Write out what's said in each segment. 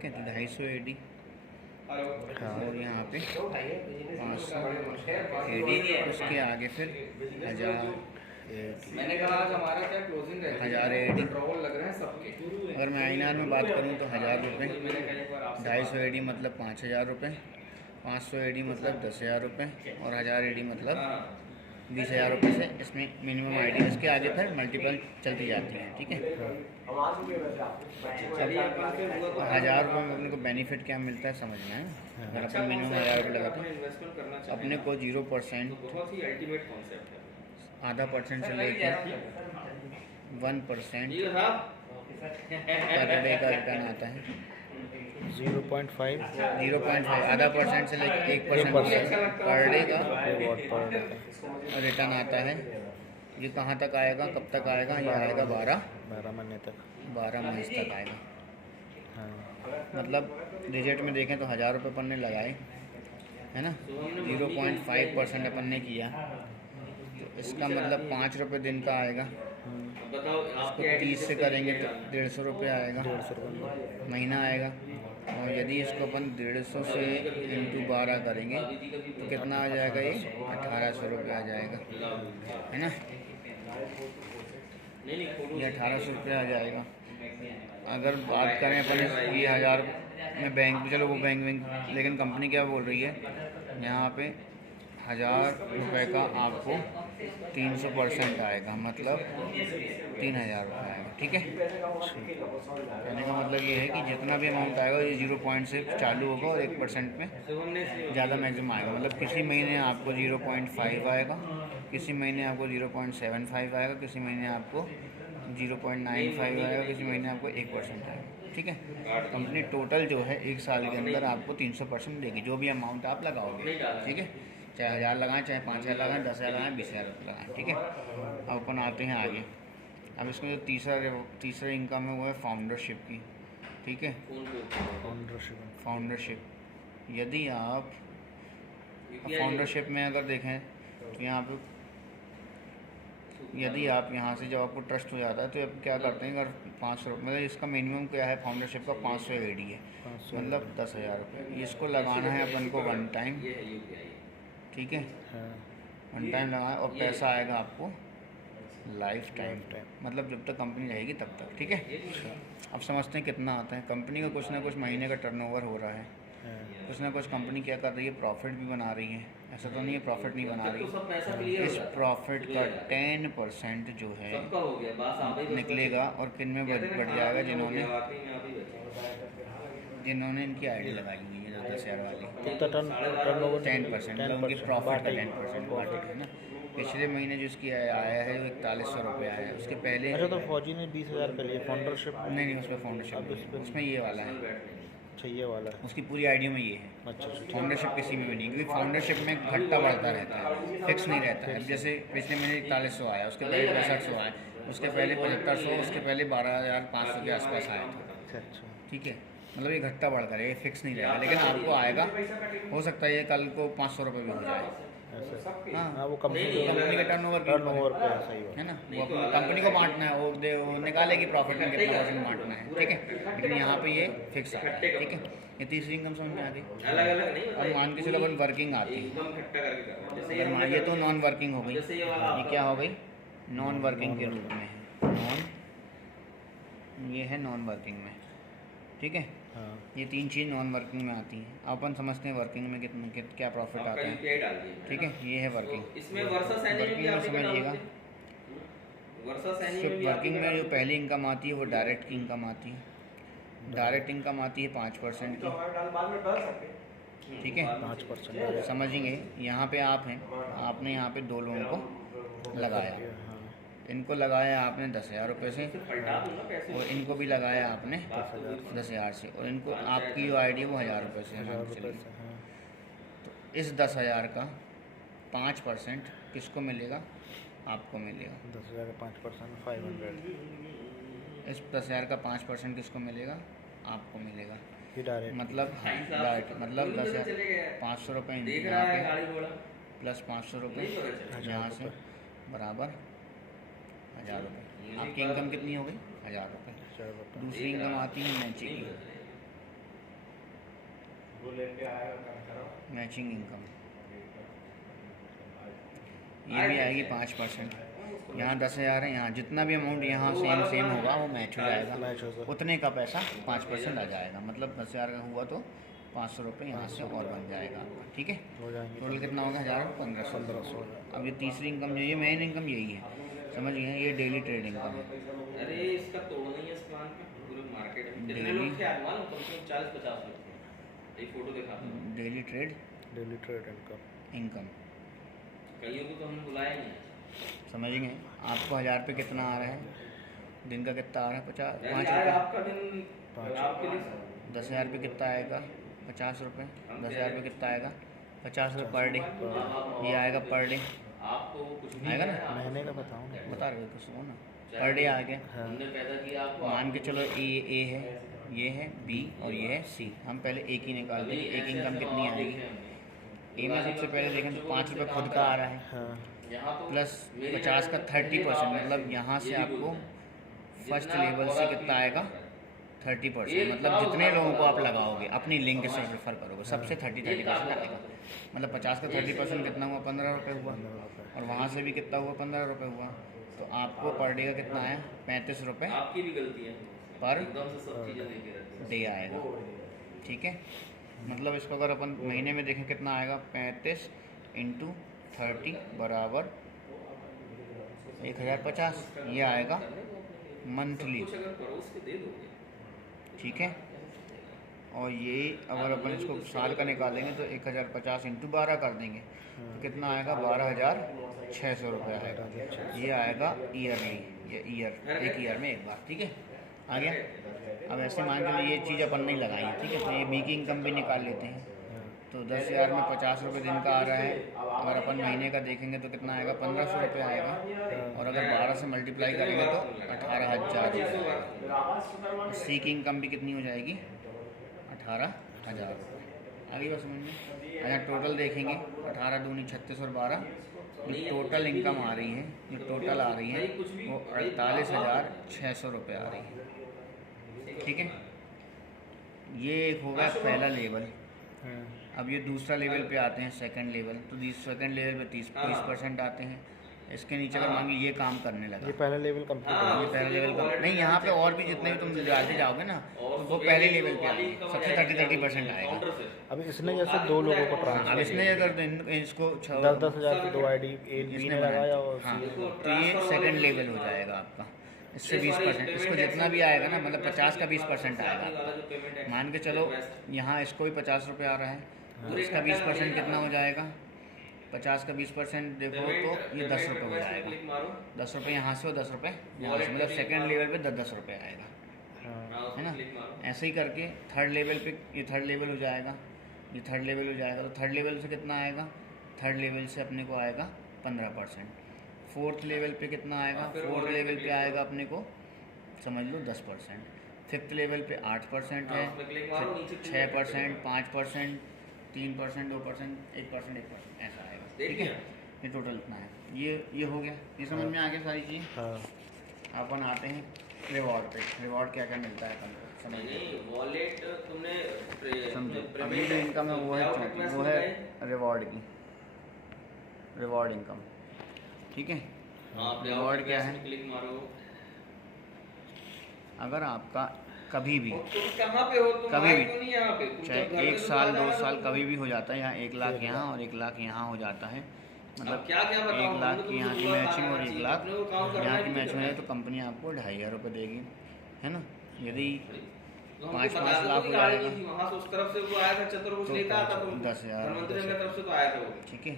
ठीक है। तो 250 AD और यहाँ पे 500 AD, उसके आगे फिर 1000 AD, मैंने कहा आज हमारा क्या क्लोजिंग रहती है, 1000 AD। कंट्रोल लग रहे हैं सबके। अगर मैं INR में बात करूँ तो 1000 रुपये, मैंने कई बार आपसे 250 AD मतलब 5000 रुपये, 500 AD मतलब 10,000 रुपये और 1000 AD मतलब 20,000 रुपये से इसमें मिनिमम आईडी। इसके आगे फिर मल्टीपल चलती जाती हैं, ठीक है। 1000 रुपये में अपने को बेनिफिट क्या मिलता है समझना है। अगर अपन मिनिमम 1000 रुपये लगाते हैं अपने को 0% बहुत ही अल्टीमेट कॉन्सेप्ट है। आधा % से लेकर 1% पर डे का रिटर्न आता है। 0.5 आधा % से लेकर 1% पर डे का रिटर्न आता है। ये कहाँ तक आएगा, कब तक आएगा? ये आएगा 12 महीने तक, 12 महीने तक आएगा। हाँ। मतलब रिजल्ट में देखें तो 1000 रुपये अपन ने लगाए, है ना, 0.5% अपन ने किया, तो इसका मतलब 5 रुपये दिन का आएगा। इसको 30 से करेंगे तो 150 रुपये आएगा, 150 रुपये महीना आएगा। और यदि इसको अपन 150 से × 12 करेंगे तो कितना आ जाएगा? ये 1800 रुपये आ जाएगा, है ना। ये 1800 रुपये आ जाएगा। अगर बात करें अपन ये 1000 में बैंक, चलो वो बैंक, लेकिन कंपनी क्या बोल रही है यहाँ पे 1000 रुपये का आपको 300% आएगा, मतलब 3000 रुपये आएगा, ठीक है। कहने का मतलब ये है कि जितना भी अमाउंट आएगा ये 0 से चालू होगा और 1% में ज़्यादा मैक्सिमम आएगा। मतलब किसी महीने आपको 0.5 आएगा, किसी महीने आपको 0.75 आएगा, किसी महीने आपको 0.95 आएगा, किसी महीने आपको 1% आएगा, ठीक है। कंपनी टोटल जो है 1 साल के अंदर आपको 300% देगी, जो भी अमाउंट आप लगाओगे, ठीक है। चाहे 1000 लगाएं, चाहे 5000 लगाएं, 10,000 लगाएं, 20,000 रुपये लगाएं, ठीक है। अब अपन आते हैं आगे। अब इसमें जो तीसरा इनकम है वो है फाउंडरशिप की, ठीक है। फाउंडरशिप यदि आप फाउंडरशिप में अगर देखें तो यहाँ पे यदि आप यहाँ से जब आपको ट्रस्ट हो जाता है तो अब क्या करते हैं, अगर 500 मतलब इसका मिनिमम क्या है फाउंडरशिप का 500 AD है, मतलब 10,000 रुपये। इसको लगाना है अपन को 1 टाइम, ठीक है। 1 टाइम लगाए और पैसा आएगा आपको लाइफ टाइम, मतलब जब तक कंपनी रहेगी तब तक, ठीक है। अब समझते हैं कितना आता है। कंपनी का कुछ ना कुछ महीने का टर्नओवर हो रहा है, कुछ ना कुछ कंपनी क्या कर रही है, प्रॉफिट भी बना रही है। ऐसा तो नहीं है प्रॉफिट नहीं बना रही। इस प्रॉफिट का 10% जो है निकलेगा और किन में बढ़ जाएगा, जिन्होंने इनकी आईडी लगाई हुई है, 10,000 वाली। तो टर्नओवर 10% मतलब उनकी प्रॉफिट का 10% बाटे है ना। पिछले महीने जो इसकी आया है वो 4100 रुपये आया है। उसके पहले अच्छा, तो फौजी ने 20,000 का लिया फाउंडरशिप? नहीं, उसमें फाउंडरशिप उसमें ये वाला है, अच्छा ये वाला है, उसकी पूरी आईडी में ये है। अच्छा। फाउंडरशिप किसी में भी नहीं, क्योंकि फाउंडरशिप में घटता बढ़ता रहता है, फिक्स नहीं रहता है। जैसे पिछले महीने 4100 आया, उसके पहले 6500 आया, उसके पहले 7500, उसके पहले 12,500 के आसपास आया था, अच्छा। ठीक है। मतलब ये घटता बढ़ता है, ये फिक्स नहीं रहेगा, लेकिन आपको आएगा। हो सकता है ये कल को 500 रुपये भी हो जाए। हाँ, वो कंपनी का टर्नओवर पे सही है ना, वो कंपनी को बांटना है, वो निकालेगी प्रॉफिट में कितना % बांटना है, ठीक है। लेकिन यहाँ पे ये फिक्स आता है, ठीक है। ये तीसरी इनकम समझ में आ गई। अब मान के चलो अपन वर्किंग आती है, ये तो नॉन वर्किंग हो गई। ये क्या हो गई? नॉन वर्किंग के रूप में है, ये है नॉन वर्किंग में, ठीक है। ये 3 चीज़ नॉन वर्किंग में आती हैं। अपन समझते हैं वर्किंग में क्या प्रॉफिट आता है, ठीक है। ये है वर्किंग। वर्किंग में समझिएगा, वर्किंग में जो पहली इनकम आती है वो डायरेक्ट की इनकम आती है। डायरेक्ट इनकम आती है 5% की, ठीक है। 5% समझेंगे। यहाँ पे आप हैं, आपने यहाँ पे 2 लोगों को लगाया, इनको लगाया आपने 10,000 रुपये से और इनको भी लगाया आपने 10,000 से, और इनको आपकी जो आईडी है वो 1000 रुपये से है। तो इस 10,000 का 5% किसको मिलेगा? आपको मिलेगा। 10,000 का 5% 500। इस 10,000 का 5% किसको मिलेगा? आपको मिलेगा। मतलब डायरेक्ट, मतलब 10,000 500 रुपये यहाँ पे प्लस 500 रुपये यहाँ से बराबर 1000 रुपये। आपकी इनकम कितनी हो गई? 1000 रुपये। दूसरी इनकम आती है मैची की, मैचिंग इनकम ये भी आएगी 5%। यहाँ 10,000 है, यहाँ जितना भी अमाउंट यहाँ सेम होगा वो मैच हो जाएगा, मैच हो जाएगा। उतने का पैसा 5% आ जाएगा। मतलब 10,000 का हुआ तो 500 रुपये यहाँ से और बन जाएगा आपका। ठीक है, हो जाएंगे टोटल कितना होगा? 1,000 अब ये तीसरी इनकम जो ये मेन इनकम यही है, समझ गए? ये डेली ट्रेड इनकम है। अरे इसका तोड़ना ही है इस प्लान का पूरे मार्केट में कितने Daily- लोग थे यार मालूम, कम से कम 40-50 लोग थे। एक फोटो दिखा डेली ट्रेड इनकम कईयों को तो हमने बुलाया नहीं। समझ गए? आपको 1,000 रुपये कितना आ रहा है? दिन का कितना आ रहा है? 5 यार रुपये। आपका दिन आपके लिए 10,000 रुपये कितना आएगा? 50 रुपये। 10,000 रुपये कितना आएगा? 50 रुपये पर डे। ये आएगा पर डे, आपको कुछ भी आएगा ना? महीने का बताओ ना। बता रहे हो तो सुनो ना, पर डे आ गया। हाँ। हमने पैदा किया आपको मान के चलो ए है, ये है बी और ये है सी। हम पहले एक ही निकालते हैं, एक इनकम कितनी आएगी। ए में सबसे पहले देखें तो 5 रुपये खुद का आ रहा है, हाँ यहाँ तो प्लस 50 का 30%। मतलब यहाँ से आपको फर्स्ट लेवल से कितना आएगा? 30%। मतलब जितने लोगों को आप लगाओगे अपनी लिंक से रेफर करोगे सबसे 30% आएगा। मतलब 50 का 30% कितना हुआ? 15 रुपये हुआ। और वहाँ से भी कितना हुआ? 15 रुपये हुआ। तो आपको पर डे का कितना आया? 35 रुपये आपकी भी गलती है पर एकदम से सब चीजें लेके रखते डे आएगा। ठीक है, मतलब इसको अगर अपन महीने में देखें कितना आएगा? 35 × 30 बराबर 1,050। ये आएगा मंथली। कुछ अगर पड़ोस के दे दोगे ठीक है, और ये अगर अपन इसको साल का निकालेंगे तो 1,050 × 12 कर देंगे तो कितना आएगा? 12,600 रुपये आएगा। ये आएगा ईयरली, ये ईयर, एक ईयर में एक बार। ठीक है, आ गया। अब ऐसे मान के लिए ये चीज़ अपन नहीं लगाई, ठीक है, तो ये बी की इनकम भी निकाल लेते हैं। तो 10,000 में 50 रुपये दिन का आ रहा है। अगर अपन महीने का देखेंगे तो कितना आएगा? 1,500 रुपये आएगा। और अगर 12 से मल्टीप्लाई करेंगे तो 18,000 रुपये आएगा। सी की इनकम भी कितनी हो जाएगी? 18,000 रुपये। आगे बस समझ में। अगर टोटल देखेंगे 18 दूनी 36 और 12, ये टोटल इनकम आ रही है, ये टोटल आ रही है वो 48,600 रुपये आ रही है। ठीक है, ये एक होगा पहला लेवल। अब ये दूसरा लेवल पे आते हैं, सेकंड लेवल। तो सेकंड लेवल पे 30% आते हैं। इसके नीचे अगर मान लो ये काम करने लगा, ये पहला लेवल कंप्लीट हो ये पहला लेवल का नहीं, यहाँ पे और भी जितने भी तुम जाते जाओगे ना तो वो पहले लेवल पे आएंगे, सबसे 30% आएगा। गया। अभी इसने जैसे 2 लोगों को अब ट्रांसफर इसने अगर इसको 10-10 हज़ार की 2 आईडी ए बी इसने ने लगाया और हाँ, सी तो ये सेकंड लेवल हो जाएगा आपका। इससे 20%, इसको जितना भी आएगा ना, मतलब 50 का 20% आएगा। मान के चलो यहाँ इसको भी 50 रुपये आ रहा है, तो इसका 20% कितना हो जाएगा? 50 का 20% देखो तो ये 10 रुपये हो जाएगा। 10 रुपये यहाँ से और 10 रुपये यहाँ से, मतलब सेकंड लेवल पे 10-10 रुपये आएगा, है ना? ऐसे ही करके थर्ड लेवल पे ये थर्ड लेवल हो जाएगा, ये थर्ड लेवल हो जाएगा। तो थर्ड लेवल से कितना आएगा? थर्ड लेवल से अपने को आएगा 15%। फोर्थ लेवल पे कितना आएगा? फोर्थ लेवल पे आएगा अपने को समझ लो 10%। फिफ्थ लेवल पे 8% है, 6%, 5%, 3%, 2%, 1%, ऐसा आएगा। ठीक है, ये टोटल इतना है। ये हो गया, ये समझ में आ गया सारी चीज़। हाँ अपन आते हैं रिवॉर्ड पे। रिवॉर्ड क्या क्या मिलता है अपन को समझ वॉलेट तुमने समझो। अभी जो इनकम है वो है चौथी, वो है रिवॉर्ड की, रिवॉर्ड इनकम। ठीक है, रिवॉर्ड क्या है? क्लिक मारो। अगर आपका कभी भी तुम कहाँ पे हो? तुम कभी आए भी क्यों नहीं यहाँ पे? तुम चाहे तो घर 1 में साल दुकान 2 है साल ना। कभी भी हो जाता है, यहाँ 1 लाख यहाँ और 1 लाख यहाँ हो जाता है। मतलब अब क्या क्या बताऊं? 1 लाख हमने तो की यहाँ की सुबह मैचिंग और खाना 1 चाहिए, लाख अपने को काम करना यहाँ है की कि मैचिंग करना है, है? तो कंपनी आपको 2,500 रुपये देगी, है ना? यदि तो हमको 5 बता दो लाख कि हो गाड़ी जाएगा नहीं थी, वहाँ से उस तरफ से वो आया था, चतुर कुछ तो लेकर आता तो 10,000 धनवंतरी की तरफ से तो आया था वो। ठीक है,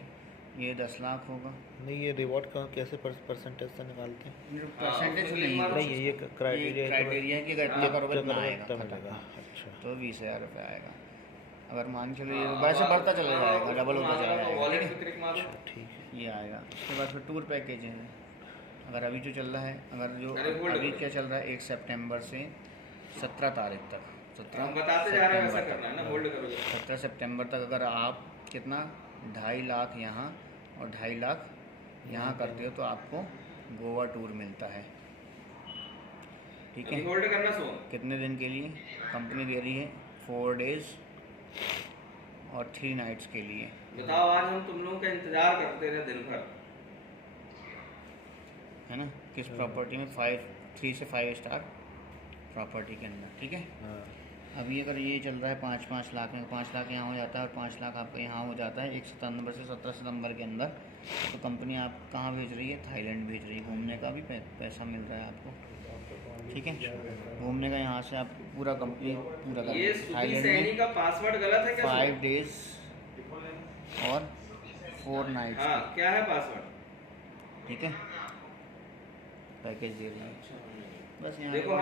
ये 10 लाख होगा। नहीं, ये रिवॉर्ड का कैसे परसेंटेज से निकालते हैं? परसेंटेज नहीं, नहीं, ये क्राइटेरिया क्राइटेरिया है कि अगर इतना करोगे इतना आएगा, कितना खत्म। मिलेगा? अच्छा, तो 20,000 रुपये आएगा। अगर मान चलो ये वैसे बढ़ता चला जाएगा, डबल होता चला जाएगा। ठीक वॉलेट है, पे क्लिक मारो। ठीक है। ये आएगा। उसके बाद फिर टूर पैकेज है। अगर अभी जो चल रहा है, अगर जो अरे hold अभी करो। क्या चल रहा है 1 सितंबर से 17 तारीख तक, 17 हम बताते जा रहे हैं, वैसा सितंबर करना है ना, तक, होल्ड करो। 17 सितंबर तक अगर आप कितना 2.5 लाख यहाँ और 2.5 लाख यहाँ करते हो तो आपको गोवा टूर मिलता है। ठीक है, होल्ड करना सो। कितने दिन के लिए कंपनी दे रही है? 4 डेज़ और 3 नाइट्स के लिए। बताओ, आज हम तुम लोगों का इंतजार करते रहे दिन भर, है ना, किस प्रॉपर्टी में 3 से 5 स्टार प्रॉपर्टी के अंदर, ठीक है। हाँ। अभी अगर ये चल रहा है 5-5 लाख में, 5 लाख यहाँ हो जाता है और 5 लाख आपका यहाँ हो जाता है 1 सितंबर से 17 सितंबर के अंदर। तो कंपनी आप कहाँ भेज रही है? थाईलैंड भेज रही है। घूमने का भी पैसा मिल रहा है आपको, ठीक है। घूमने का यहाँ से आप पूरा कंप्लीट पूरा कर ये सुधीर सैनी का पासवर्ड गलत है क्या? 5 डेज और 4 नाइट्स। हाँ, क्या है पासवर्ड? ठीक है, पैकेज दे रही है बस यहाँ देखो